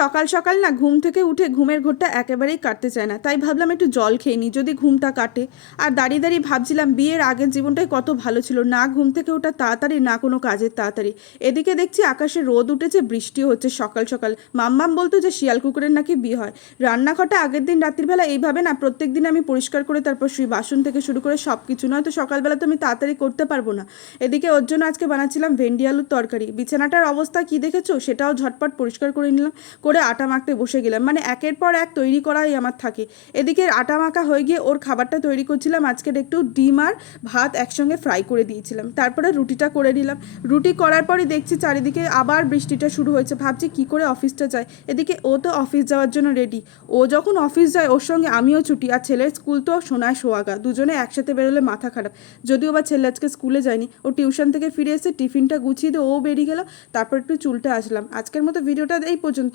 সকাল সকাল না ঘুম থেকে উঠে ঘুমের ঘোরটা একেবারেই কাটতে চায় না, তাই ভাবলাম একটু জল খেয়ে নিই যদি ঘুমটা কাটে। আর দাঁড়িয়ে দাঁড়িয়ে ভাবছিলাম বিয়ের আগের জীবনটাই কত ভালো ছিল, না ঘুম থেকে ওঠা তাড়াতাড়ি, না কোনো কাজের তাড়াতাড়ি। এদিকে দেখছি আকাশে রোদ উঠেছে, বৃষ্টিও হচ্ছে সকাল সকাল। মাম্মাম বলতো যে শিয়াল কুকুরের নাকি বিয়ে হয়। রান্নাঘরটা আগের দিন রাত্রির বেলা এইভাবে না প্রত্যেক দিন আমি পরিষ্কার করে তারপর শুই, বাসন থেকে শুরু করে সব কিছু, নয়তো সকালবেলা তো আমি তাড়াতাড়ি করতে পারবো না। এদিকে ওর জন্য আজকে বানাচ্ছিলাম ভেন্ডি আলুর তরকারি। বিছানাটার অবস্থা কি দেখেছো, সেটাও ঝটপট পরিষ্কার করে নিলাম, করে আটা মাখতে বসে গেলাম। মানে একের পর এক তৈরি করাই আমার থাকে। এদিকে আটা মাখা হয়ে গিয়ে ওর খাবারটা তৈরি করছিলাম। আজকের একটু ডিম আর ভাত একসঙ্গে ফ্রাই করে দিয়েছিলাম, তারপরে রুটিটা করে নিলাম। রুটি করার পরই দেখছি চারিদিকে আবার বৃষ্টিটা শুরু হয়েছে, ভাবছি কি করে অফিসটা যায়। এদিকে ও তো অফিস যাওয়ার জন্য রেডি। ও যখন অফিস যায় ওর সঙ্গে আমিও ছুটি, আর ছেলের স্কুল তো সোনায় সোয়াগা, দুজনে একসাথে বেরোলে মাথা খারাপ। যদিও বা ছেলে আজকে স্কুলে যায়নি, ও টিউশন থেকে ফিরে এসে টিফিনটা গুছিয়ে দিয়ে ও বেরিয়ে গেল, তারপর একটু চুলটা আসলাম। আজকের মতো ভিডিওটা এই পর্যন্ত।